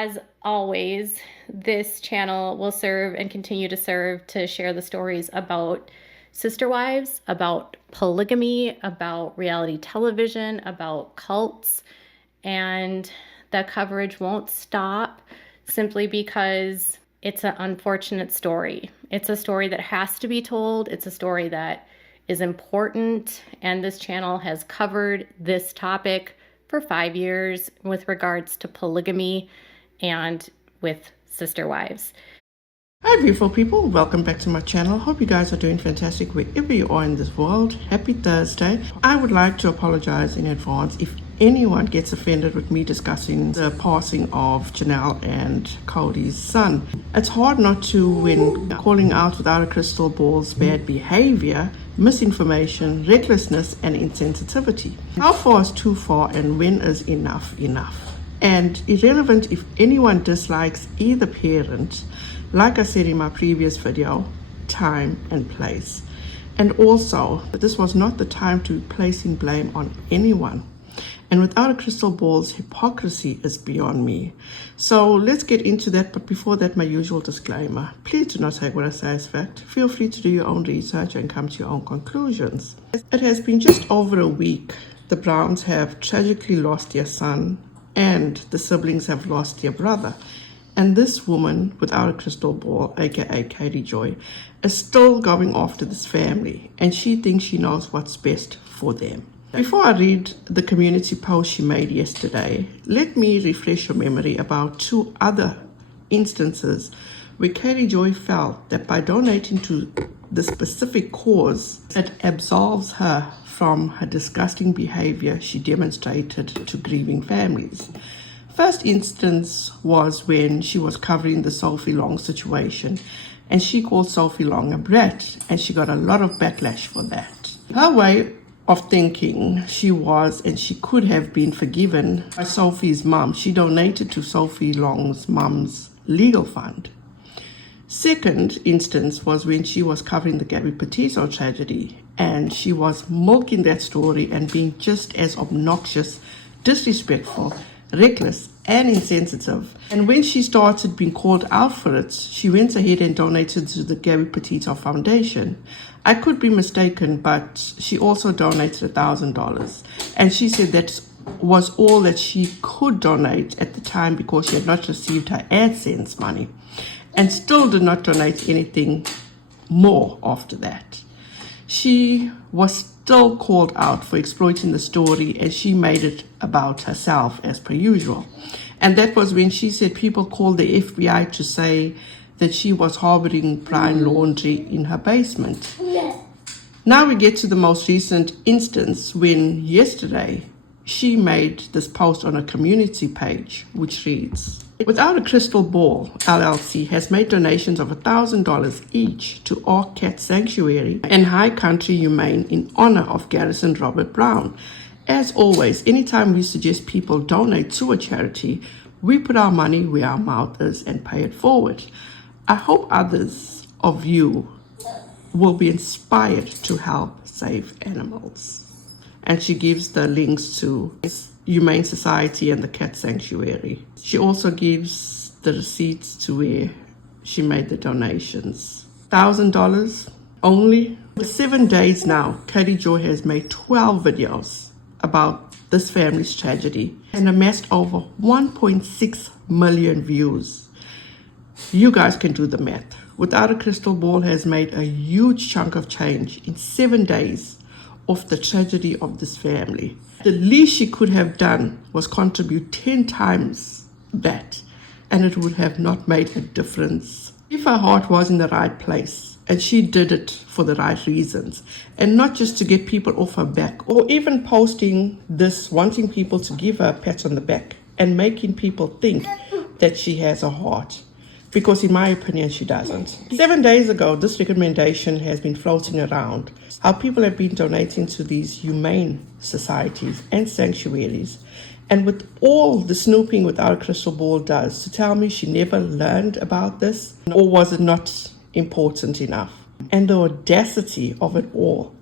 As always, this channel will serve and continue to serve to share the stories about sister wives, about polygamy, about reality television, about cults, and the coverage won't stop simply because it's an unfortunate story. It's a story that has to be told. It's a story that is important, and this channel has covered this topic for 5 years with regards to polygamy and with sister wives. Hi beautiful people, welcome back to my channel. Hope you guys are doing fantastic wherever you are in this world. Happy Thursday. I would like to apologize in advance if anyone gets offended with me discussing the passing of Janelle and Kody's son. It's hard not to when calling out without a crystal ball's bad behavior, misinformation, recklessness, and insensitivity. How far is too far, and when is enough enough? And irrelevant if anyone dislikes either parent, like I said in my previous video, time and place. And also, this was not the time to placing blame on anyone. And without a crystal ball's hypocrisy is beyond me. So let's get into that, but before that, my usual disclaimer. Please do not take what I say as fact. Feel free to do your own research and come to your own conclusions. It has been just over a week. The Browns have tragically lost their son, and the siblings have lost their brother. And this woman without a crystal ball, aka Kody Joy, is still going after this family, and she thinks she knows what's best for them. Before I read the community post she made yesterday, let me refresh your memory about two other instances where Kody Joy felt that by donating to the specific cause, it absolves her from her disgusting behavior she demonstrated to grieving families. First instance was when she was covering the Sophie Long situation, and she called Sophie Long a brat, and she got a lot of backlash for that. Her way of thinking, she was and she could have been forgiven by Sophie's mom. She donated to Sophie Long's mom's legal fund. Second instance was when she was covering the Gabby Petito tragedy, and she was milking that story and being just as obnoxious, disrespectful, reckless, and insensitive. And when she started being called out for it, she went ahead and donated to the Gabby Petito Foundation. I could be mistaken, but she also donated $1,000. And she said that was all that she could donate at the time because she had not received her AdSense money, and still did not donate anything more after that. She was still called out for exploiting the story, and she made it about herself as per usual. And that was when she said people called the FBI to say that she was harboring brine laundry in her basement. Yes. Now we get to the most recent instance when yesterday she made this post on a community page which reads, "Without a Crystal Ball, LLC has made donations of $1,000 each to Our Cat Sanctuary and High Country Humane in honor of Garrison Robert Brown. As always, anytime we suggest people donate to a charity, we put our money where our mouth is and pay it forward. I hope others of you will be inspired to help save animals." And she gives the links to Humane Society and the Cat Sanctuary. She also gives the receipts to where she made the donations. $1,000 only. For 7 days now, Kody Joy has made 12 videos about this family's tragedy and amassed over 1.6 million views. You guys can do the math. Without a Crystal Ball has made a huge chunk of change in 7 days of the tragedy of this family. The least she could have done was contribute 10 times that, and it would have not made a difference. If her heart was in the right place, and she did it for the right reasons, and not just to get people off her back, or even posting this, wanting people to give her a pat on the back, and making people think that she has a heart. Because in my opinion, she doesn't. 7 days ago, this recommendation has been floating around, how people have been donating to these humane societies and sanctuaries. And with all the snooping Without a Crystal Ball does, to tell me she never learned about this, or was it not important enough? And the audacity of it all.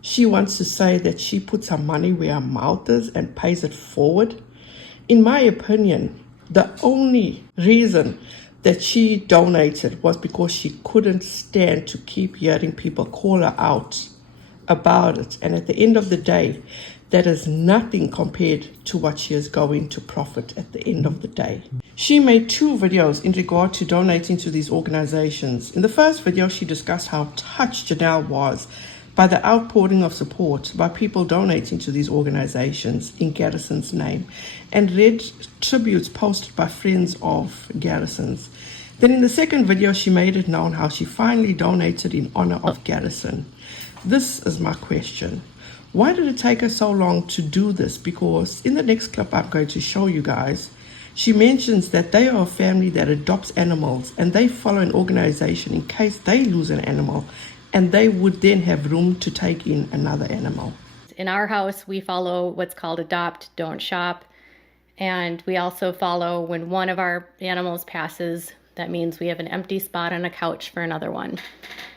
She wants to say that she puts her money where her mouth is and pays it forward. In my opinion, The only reason that she donated was because she couldn't stand to keep hearing people call her out about it. And at the end of the day, that is nothing compared to what she is going to profit at the end of the day. She made 2 videos in regard to donating to these organizations. In the first video, she discussed how touched Janelle was by the outpouring of support by people donating to these organizations in Garrison's name, and read tributes posted by friends of Garrison's. Then in the second video, she made it known how she finally donated in honor of Garrison. This is my question. Why did it take her so long to do this? Because in the next clip I'm going to show you guys, she mentions that they are a family that adopts animals and they follow an organization in case they lose an animal, and they would then have room to take in another animal. In our house, we follow what's called adopt, don't shop. And we also follow when one of our animals passes, that means we have an empty spot on a couch for another one.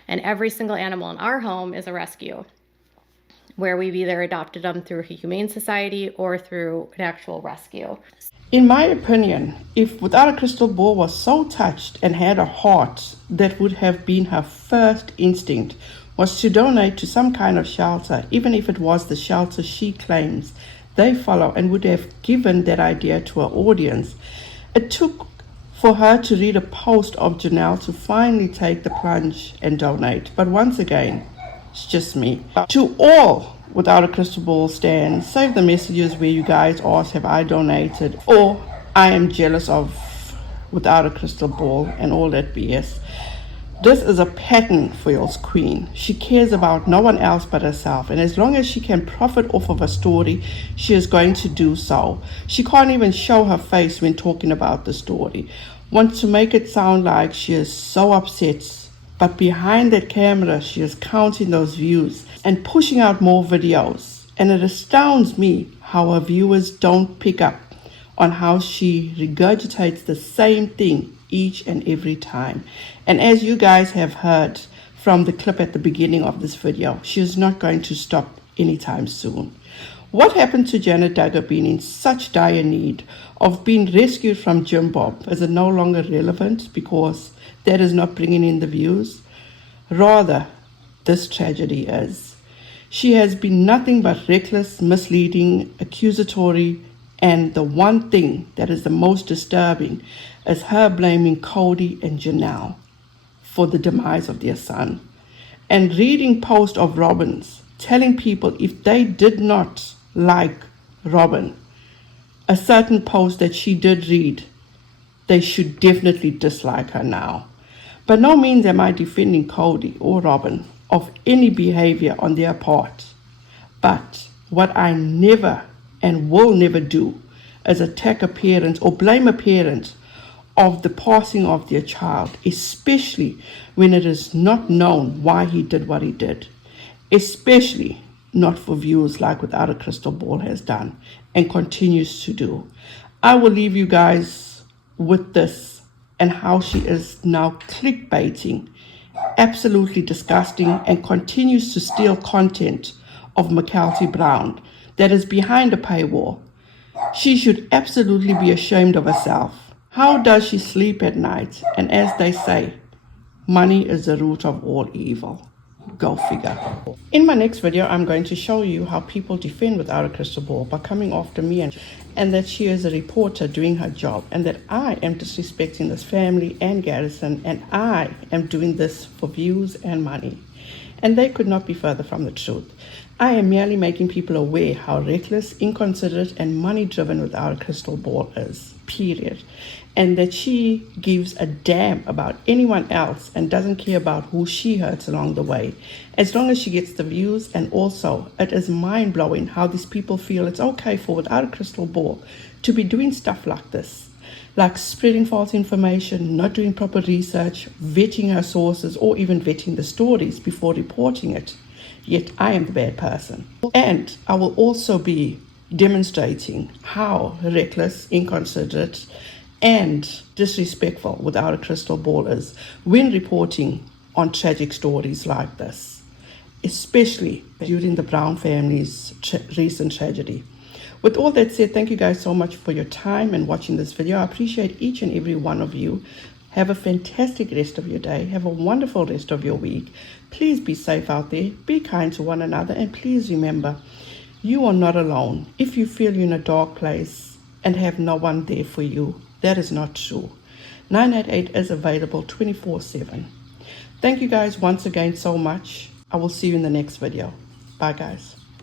And every single animal in our home is a rescue, where we've either adopted them through a humane society or through an actual rescue. In my opinion, if Without a Crystal Ball was so touched and had a heart, that would have been her first instinct, was to donate to some kind of shelter, even if it was the shelter she claims they follow, and would have given that idea to her audience. It took for her to read a post of Janelle to finally take the plunge and donate. But once again, it's just me. To all Without a Crystal Ball stands, save the messages where you guys ask, have I donated? Or I am jealous of Without a Crystal Ball and all that BS. This is a pattern for your queen. She cares about no one else but herself. And as long as she can profit off of a story, she is going to do so. She can't even show her face when talking about the story. Wants to make it sound like she is so upset. But behind that camera, she is counting those views and pushing out more videos. And it astounds me how her viewers don't pick up on how she regurgitates the same thing each and every time. And as you guys have heard from the clip at the beginning of this video, she is not going to stop anytime soon. What happened to Janet Duggar being in such dire need of being rescued from Jim Bob? Is it no longer relevant because that is not bringing in the views? Rather, this tragedy is. She has been nothing but reckless, misleading, accusatory, and the one thing that is the most disturbing is her blaming Kody and Janelle for the demise of their son. And reading posts of Robin's telling people if they did not like Robin, a certain post that she did read, they should definitely dislike her now. By no means am I defending Kody or Robin of any behavior on their part. But what I never and will never do is attack a parent or blame a parent of the passing of their child, especially when it is not known why he did what he did, especially not for views like Without a Crystal Ball has done and continues to do. I will leave you guys with this and how she is now clickbaiting, absolutely disgusting, and continues to steal content of McKelty Brown that is behind a paywall. She should absolutely be ashamed of herself. How does she sleep at night? And as they say, money is the root of all evil. Go figure. In my next video, I'm going to show you how people defend Without a Crystal Ball by coming after me and that she is a reporter doing her job, and that I am disrespecting this family and Garrison, and I am doing this for views and money. And they could not be further from the truth. I am merely making people aware how reckless, inconsiderate, and money-driven Without a Crystal Ball is, period. And that she gives a damn about anyone else and doesn't care about who she hurts along the way, as long as she gets the views. And also, it is mind-blowing how these people feel it's okay for Without a Crystal Ball to be doing stuff like this, like spreading false information, not doing proper research, vetting her sources, or even vetting the stories before reporting it. Yet I am the bad person. And I will also be demonstrating how reckless, inconsiderate, and disrespectful Without a Crystal Ball is when reporting on tragic stories like this, especially during the Brown family's recent tragedy, With all that said, thank you guys so much for your time and watching this video. I appreciate each and every one of you. Have a fantastic rest of your day. Have a wonderful rest of your week. Please be safe out there. Be kind to one another. And please remember, you are not alone. If you feel you're in a dark place and have no one there for you, that is not true. 988 is available 24/7. Thank you guys once again so much. I will see you in the next video. Bye guys.